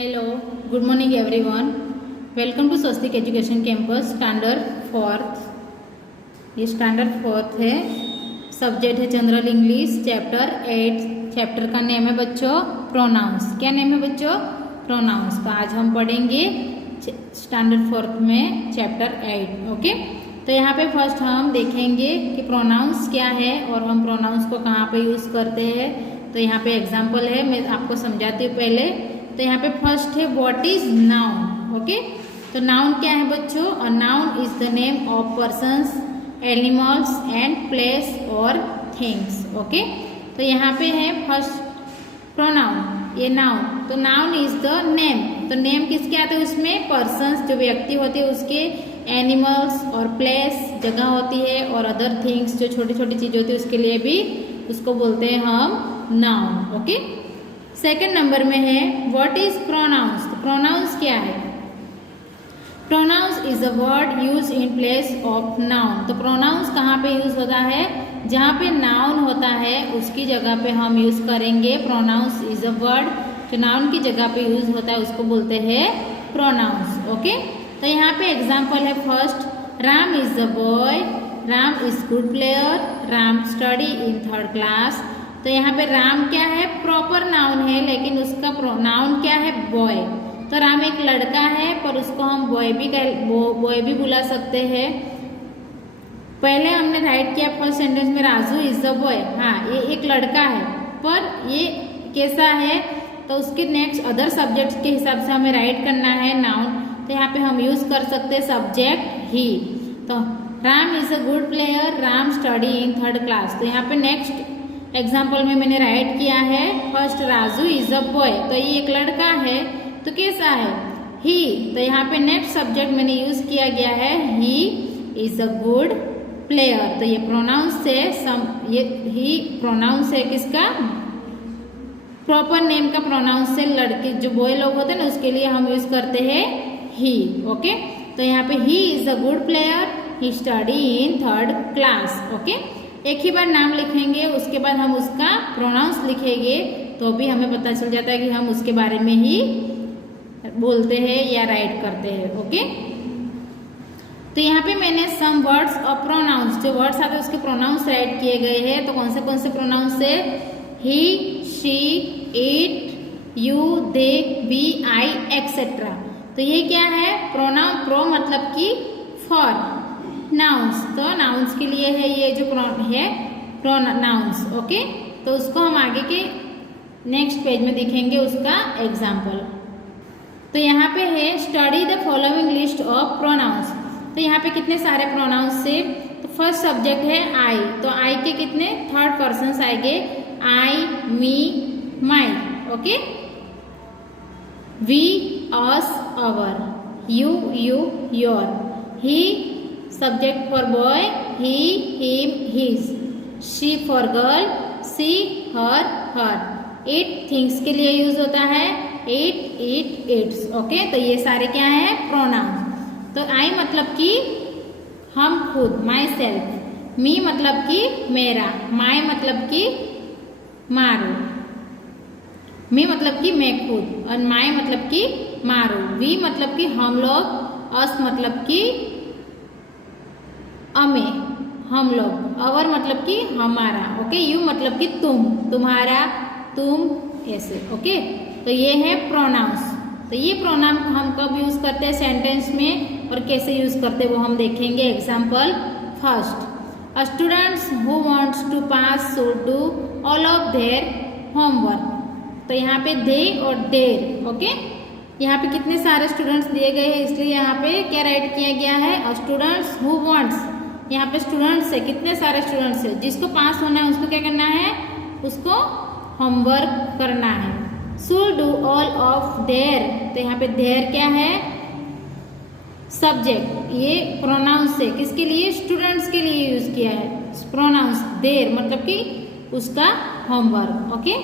Hello, good morning everyone. Welcome to Swastik education campus standard fourth. ये standard fourth है, subject है general English, chapter 8। Chapter का name है बच्चों pronounce. क्या नेम है बच्चों? प्रोनाउंस। तो आज हम पढ़ेंगे स्टैंडर्ड फोर्थ में चैप्टर 8। ओके, तो यहाँ पे फर्स्ट हम देखेंगे कि प्रोनाउंस क्या है और हम प्रोनाउंस को कहाँ पे यूज़ करते हैं। तो यहाँ पे एग्जाम्पल है, मैं आपको समझाती हूँ पहले। तो यहाँ पे फर्स्ट है व्हाट इज नाउन। ओके, तो नाउन क्या है बच्चों? A noun is the name of persons, animals and place और थिंग्स। ओके, तो यहाँ पे है फर्स्ट प्रोनाउन, ये नाउन। तो नाउन इज द नेम। तो नेम किसके आते हैं उसमें? पर्सन्स जो व्यक्ति होते हैं उसके, एनिमल्स और प्लेस जगह होती है, और अदर थिंग्स जो छोटी छोटी चीज होती है उसके लिए भी उसको बोलते हैं हम नाउन। ओके, सेकेंड नंबर में है व्हाट इज प्रोनाउंस। तो प्रोनाउंस क्या है? Pronouns is a word use in place of noun. तो प्रोनाउंस कहाँ पे यूज होता है? जहाँ पे नाउन होता है उसकी जगह पे हम यूज करेंगे। प्रोनाउंस इज अ वर्ड जो नाउन की जगह पे यूज होता है उसको बोलते हैं प्रोनाउंस। ओके, तो यहाँ पे एग्जाम्पल है first, Ram is a boy, Ram is good player, Ram study in third class. तो यहाँ पे राम क्या है? प्रॉपर नाउन है, लेकिन उसका नाउन क्या है? बॉय। तो राम एक लड़का है पर उसको हम बॉय भी बुला सकते हैं। पहले हमने राइट किया फर्स्ट सेंटेंस में राजू इज द बॉय। हाँ, ये एक लड़का है पर ये कैसा है? तो उसके नेक्स्ट अदर सब्जेक्ट के हिसाब से हमें राइट करना है नाउन। तो यहाँ पे हम यूज कर सकते हैं सब्जेक्ट ही। तो Ram is a good player, Ram study in third class. तो यहाँ पे नेक्स्ट एग्जाम्पल में मैंने राइट किया है first Raju is a boy. तो ये एक लड़का है, तो कैसा है? ही। तो यहाँ पे नेक्स्ट सब्जेक्ट मैंने यूज किया गया है he is a good player. तो ये प्रोनाउंस से ये ही प्रोनाउंस है किसका? प्रॉपर नेम का प्रोनाउंस से लड़के जो बॉय लोग होते हैं ना उसके लिए हम यूज करते हैं ही। ओके, तो यहाँ पे he is a good player, he study in third class. Okay, एक ही बार नाम लिखेंगे, उसके बाद हम उसका प्रोनाउंस लिखेंगे तो भी हमें पता चल जाता है कि हम उसके बारे में ही बोलते हैं या राइट करते हैं। ओके, तो यहाँ पे मैंने सम वर्ड्स और प्रोनाउंस, जो वर्ड्स आते हैं उसके प्रोनाउंस राइट किए गए हैं। तो कौन से प्रोनाउंस है? He, she, it, you, they, we, I, etcetera. तो ये क्या है? प्रोनाउन। प्रो मतलब कि फॉर, नाउन्स। तो नाउन्स के लिए है ये जो है प्रोनाउंस। ओके, तो उसको हम आगे के नेक्स्ट पेज में दिखेंगे उसका एग्जाम्पल। तो यहाँ पे है study the following list of pronouns. तो यहाँ पे कितने सारे प्रोनाउंस से? तो फर्स्ट सब्जेक्ट है आई। तो आई के कितने थर्ड पर्सन आएंगे? I, me, my. Okay, we, us, our, you, your, he subject for boy, he, him, his, she for girl, she, her, her. It things के लिए यूज होता है, इट, इट्स। ओके, तो ये सारे क्या है? प्रोनाउन। तो आई मतलब कि हम खुद, माई सेल्फ। मी मतलब कि मेरा, माई मतलब कि मारू, मी मतलब कि मैं खुद, और माई मतलब कि मारू, वी मतलब कि हम लोग, अस मतलब कि अमे, हम लोग, अवर मतलब कि हमारा। ओके, यू मतलब कि तुम, तुम्हारा, तुम, ऐसे। ओके, तो ये है प्रोनाउंस। तो ये प्रोनाउन हम कब यूज करते हैं सेंटेंस में और कैसे यूज करते हैं वो हम देखेंगे। Example first, students who wants to pass should do all of their homework. तो यहाँ पे दे और देर। ओके, यहाँ पे कितने सारे स्टूडेंट्स दिए गए हैं इसलिए यहाँ पे क्या राइट किया गया है? Students who wants. यहाँ पे स्टूडेंट्स है, कितने सारे स्टूडेंट्स है, जिसको पास होना है उसको क्या करना है? उसको होमवर्क करना है। Should do all of there. तो यहाँ पे देयर क्या है? सब्जेक्ट। ये प्रोनाउंस है, किसके लिए? स्टूडेंट्स के लिए यूज किया है प्रोनाउंस। देयर मतलब कि उसका homework. Okay,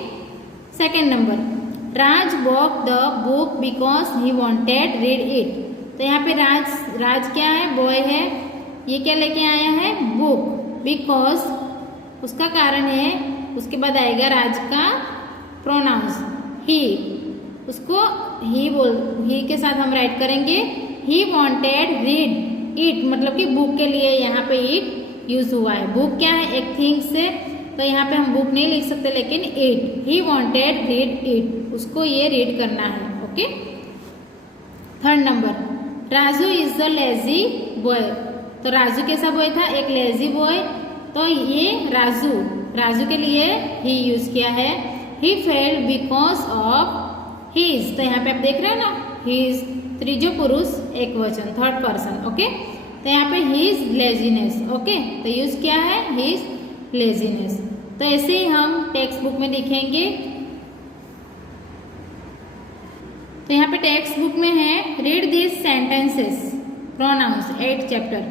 second number, Raj bought the book because he wanted read it. तो यहाँ पे राज क्या है? बॉय है। ये क्या लेके आया है? बुक। बिकॉज उसका कारण है, उसके बाद आएगा राज का प्रोनाउंस ही। उसको ही के साथ हम राइट करेंगे ही वॉन्टेड रीड इट, मतलब कि बुक के लिए यहाँ पे इट यूज हुआ है। बुक क्या है, एक थिंग से, तो यहाँ पे हम बुक नहीं लिख सकते, लेकिन it, he wanted read it, उसको ये रीड करना है। Okay. Third number, Raju is the lazy boy. तो राजू कैसा बॉय था, एक लेजी बॉय। तो ये राजू के लिए ही यूज किया है। He failed because of his, तो यहाँ पे आप देख रहे हैं ना, हीज त्रिजो पुरुष एक वचन, थर्ड पर्सन। ओके। तो यहाँ पे हीज लेजीनेस। ओके, तो यूज क्या है, हीज लेजीनेस। तो ऐसे ही हम टेक्स्ट बुक में लिखेंगे। तो यहाँ पे टेक्स्ट बुक में है, read this sentences, pronouns 8th chapter.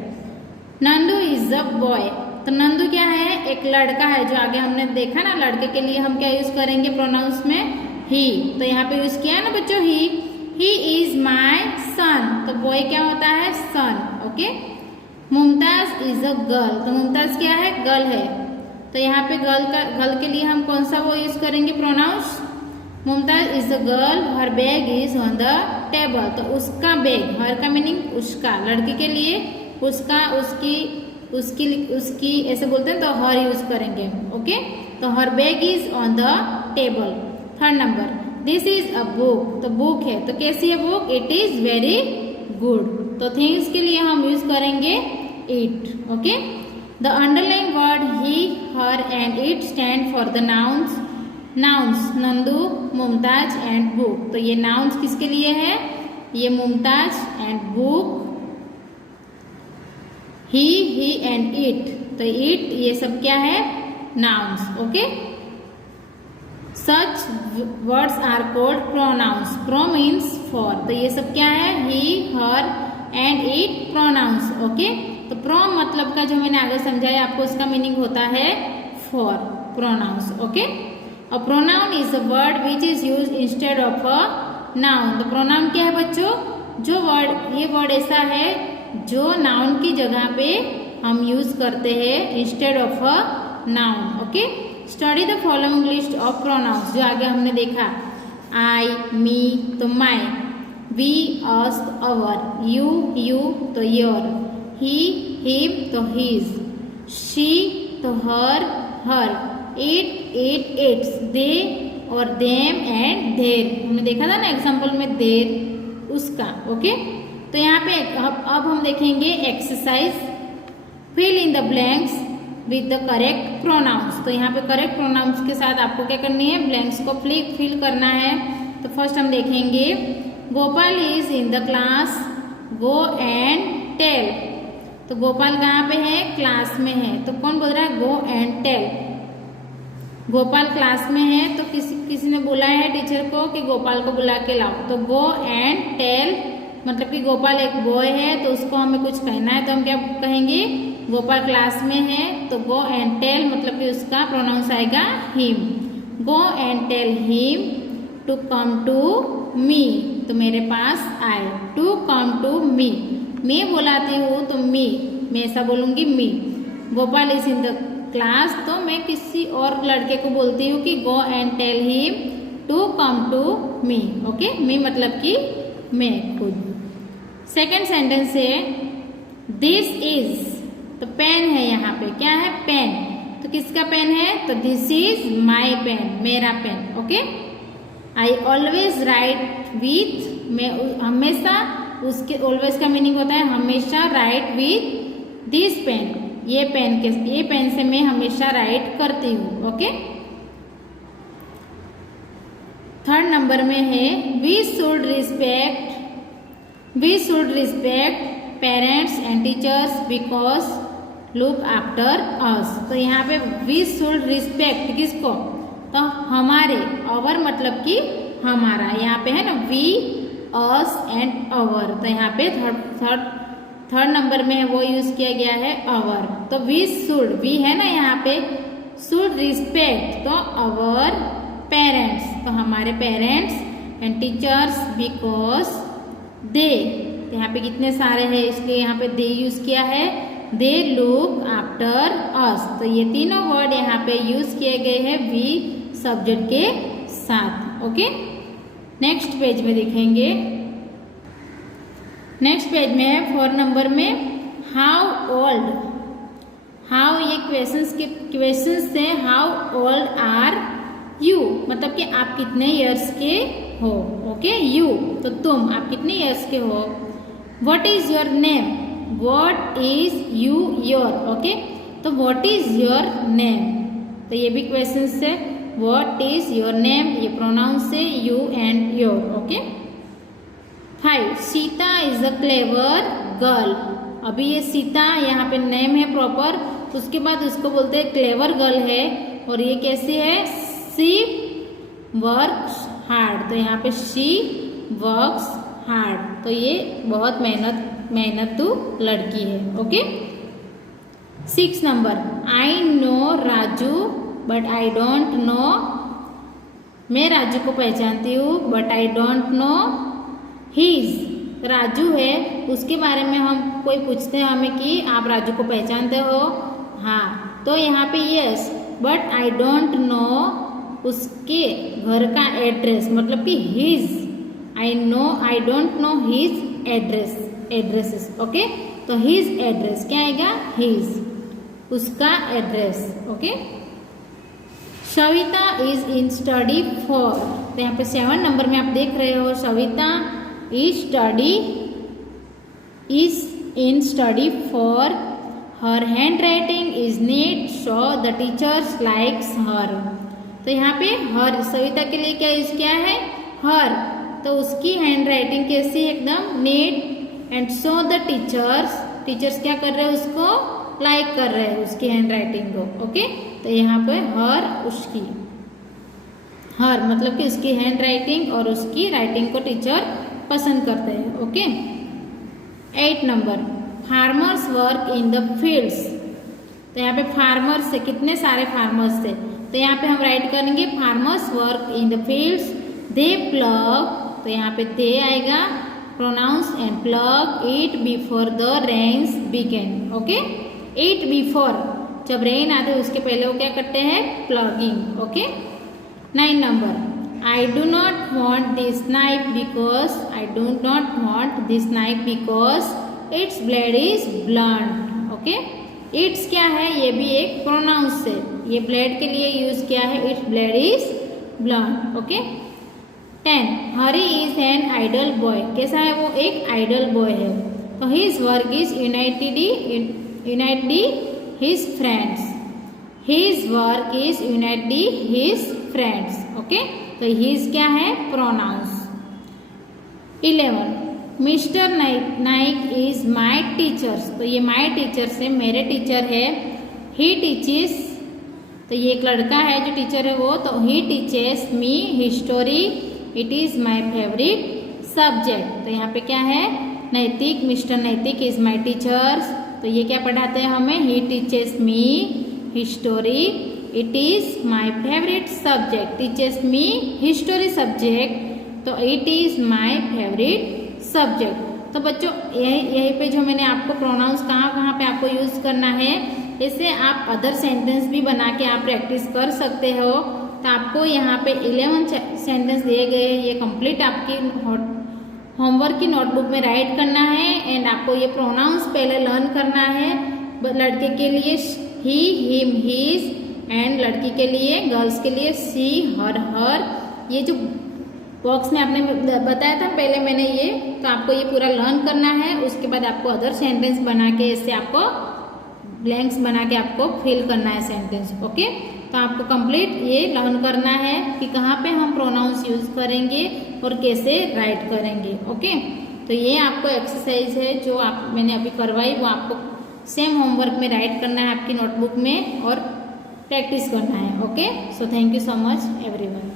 Nandu is a boy. तो नंदू क्या है, एक लड़का है, जो आगे हमने देखा ना, लड़के के लिए हम क्या यूज करेंगे प्रोनाउंस में, ही। तो यहाँ पे यूज किया है ना बच्चों, ही इज माई सन। तो बॉय क्या होता है, son. Okay. Mumtaz is a girl. तो मुमताज क्या है, गर्ल है। तो यहाँ पे गर्ल के लिए हम कौन सा वो यूज करेंगे pronouns, Mumtaz is a girl, her bag is on the table. तो उसका बैग, हर का मीनिंग उसका, लड़के के लिए उसका, उसकी ऐसे बोलते हैं, तो हर यूज करेंगे। ओके। तो her bag is on the table. Third number, this is a book. तो बुक है, तो कैसी है book, it is very good. तो थिंग्स के लिए हम यूज करेंगे it. Okay. The underline word he, her and it stand for the nouns. Nouns, Nandu, Mumtaz and book. तो ये नाउन्स किसके लिए है, ये Mumtaz and book, he and it. तो इट ये सब क्या है, nouns. Okay. Such words are called pronouns. Pro means for. तो ये सब क्या है, he, her and it, pronouns. Okay. तो प्रो मतलब का जो मैंने आगे समझाया आपको, उसका मीनिंग होता है for, pronouns. Okay. A pronoun is a word which is use instead of a noun. तो प्रोनाउन क्या है बच्चों, जो वर्ड, ये वर्ड ऐसा है जो नाउन की जगह पे हम यूज करते हैं instead of a noun. Okay. Study the following list of pronouns, जो आगे हमने देखा, आई, मी तो माई, वी, अस, अवर, यू तो योर, ही, हिम तो हीज, शी तो हर, इट, इट्स, दे और देम एंड देर। हमने देखा था ना एग्जाम्पल में, देर उसका। ओके। तो यहाँ पे अब हम देखेंगे exercise, fill in the blanks with the correct pronouns. तो यहाँ पे करेक्ट प्रोनाउंस के साथ आपको क्या करनी है, ब्लैंक्स को फिल करना है। तो फर्स्ट हम देखेंगे, Gopal is in the class, go and tell. तो गोपाल कहाँ पे है, क्लास में है। तो कौन बोल रहा है, go and tell. Gopal class में है, तो किसी ने बोला है टीचर को कि गोपाल को बुला के लाओ। तो गो एंड टेल मतलब कि गोपाल एक बॉय है, तो उसको हमें कुछ कहना है, तो हम क्या कहेंगे, गोपाल क्लास में है। तो गो एंड टेल मतलब कि उसका प्रोनाउंस आएगा him. Go and tell him to come to me. तो मेरे पास आए, टू कम टू मी। मैं बुलाती हूँ तो मैं ऐसा बोलूंगी me. Gopal is in the class, तो मैं किसी और लड़के को बोलती हूँ कि go and tell him to come to me. Okay. Me मतलब कि मैं खुद। सेकेंड सेंटेंस है, दिस इज। तो पेन है, यहाँ पे क्या है, पेन। तो किसका पेन है, तो दिस इज माई पेन, मेरा pen. Okay. I always write with, मैं हमेशा, उसके ऑलवेज का मीनिंग होता है हमेशा, राइट विथ दिस पेन, ये पेन से मैं हमेशा राइट करती हूँ। ओके। थर्ड नंबर में है, we should respect parents and teachers because look after us. तो यहाँ पे वी शुड रिस्पेक्ट किसको, तो हमारे, अवर मतलब कि हमारा, यहाँ पे है ना वी, अस एंड अवर। तो यहाँ पे थर्ड नंबर में है वो यूज किया गया है अवर। तो वी शुड, वी है ना यहाँ पे, शुड रिस्पेक्ट तो अवर पेरेंट्स, तो हमारे parents, and teachers because they, यहाँ पे कितने सारे हैं इसलिए यहाँ पे दे यूज किया है, दे लुक आफ्टर अस। तो ये तीनों वर्ड यहाँ पे यूज किए गए हैं वी सब्जेक्ट के साथ। ओके। नेक्स्ट पेज में देखेंगे। नेक्स्ट पेज में है 4 नंबर में हाउ ओल्ड। हाउ ये क्वेश्चंस से हाउ ओल्ड आर यू, मतलब कि आप कितने इयर्स के हो। ओके, यू तो तुम, आप कितने इयर्स के हो। What is your name, what is you your. Okay, तो व्हाट इज योर नेम, तो ये भी क्वेश्चन है। व्हाट इज योर नेम, ये प्रोनाउंस है you and your. Okay. 5 Sita is a clever girl. अभी ये सीता यहाँ पे नेम है प्रॉपर, उसके बाद उसको बोलते हैं क्लेवर गर्ल है। और ये कैसी है, शी वर्क्स हार्ड, तो यहाँ पे शी वर्क्स हार्ड, तो ये बहुत मेहनतू लड़की है। Okay. 6 number I know Raju but I don't know. मैं राजू को पहचानती हूँ but I don't know his. Raju है, उसके बारे में हम कोई पूछते हैं हमें कि आप राजू को पहचानते हो, हाँ, तो यहाँ पे yes, but I don't know उसके घर का एड्रेस, मतलब कि his. I don't know his addresses. Okay, तो हीज एड्रेस क्या आएगा, हीज, उसका address. Okay. Savita is in study for, तो यहाँ पे 7 नंबर में आप देख रहे हो Savita is in study for her handwriting is neat so the teachers likes her. तो यहाँ पे हर सविता के लिए क्या यूज किया है, हर, तो उसकी हैंड राइटिंग कैसी है, एकदम neat, and so the teachers क्या कर रहे हैं, उसको लाइक कर रहे हैं उसकी हैंड राइटिंग को। ओके, तो यहाँ पे हर, उसकी, हर मतलब कि उसकी हैंड राइटिंग और उसकी राइटिंग को टीचर पसंद करते हैं। Okay. 8 number farmers work in the fields. तो यहाँ पे फार्मर्स से कितने सारे फार्मर्स थे, तो यहाँ पे हम राइट करेंगे farmers work in the fields, they plough, तो यहाँ पे दे आएगा pronouns and plough it before the rains begin. Okay, it before, जब रेन आते उसके पहले वो क्या करते हैं, ploughing. Okay. 9 number I do not want this knife because its blade is blunt. Okay, it's क्या है, ये भी एक प्रोनाउंस है, ये ब्लेड के लिए यूज किया है, its blade is blunt. Okay. 10 Hari is an idle boy. कैसा है वो, एक आइडल बॉय है, तो his work is unitedly his friends. His work is unitedly his friends. Okay, तो हिज क्या है, pronouns. 11 mister Naik is my teachers. तो ये माई टीचर्स है, मेरे टीचर है। ही टीचेस, तो ये एक लड़का है जो टीचर है वो, तो ही teaches me history, it is my favourite subject. तो यहाँ पे क्या है, नैतिक, मिस्टर नैतिक इज माई टीचर्स, तो ये क्या पढ़ाते हैं हमें, ही teaches me history, it is my favourite subject, teaches me history subject, तो it is my favourite subject. तो बच्चों यही पे जो मैंने आपको प्रोनाउंस कहाँ पे आपको यूज करना है, इसे आप अदर सेंटेंस भी बना के आप प्रैक्टिस कर सकते हो। तो आपको यहाँ पे 11 सेंटेंस दिए गए, ये कंप्लीट आपकी होमवर्क की नोटबुक में राइट करना है। एंड आपको ये प्रोनाउंस पहले लर्न करना है। लड़के के लिए ही, हिम, हीज, एंड लड़की के लिए, गर्ल्स के लिए सी, हर। ये जो बॉक्स में आपने बताया था पहले मैंने ये, तो आपको ये पूरा लर्न करना है। उसके बाद आपको अदर सेंटेंस बना के, इससे आपको ब्लैंक्स बना के आपको फिल करना है सेंटेंस। ओके, तो आपको कंप्लीट ये लर्न करना है कि कहाँ पे हम प्रोनाउंस यूज करेंगे और कैसे राइट करेंगे। ओके, तो ये आपको एक्सरसाइज है जो मैंने अभी करवाई, वो आपको सेम होमवर्क में राइट करना है आपकी नोटबुक में और प्रैक्टिस करना है। Okay, so thank you so much everyone.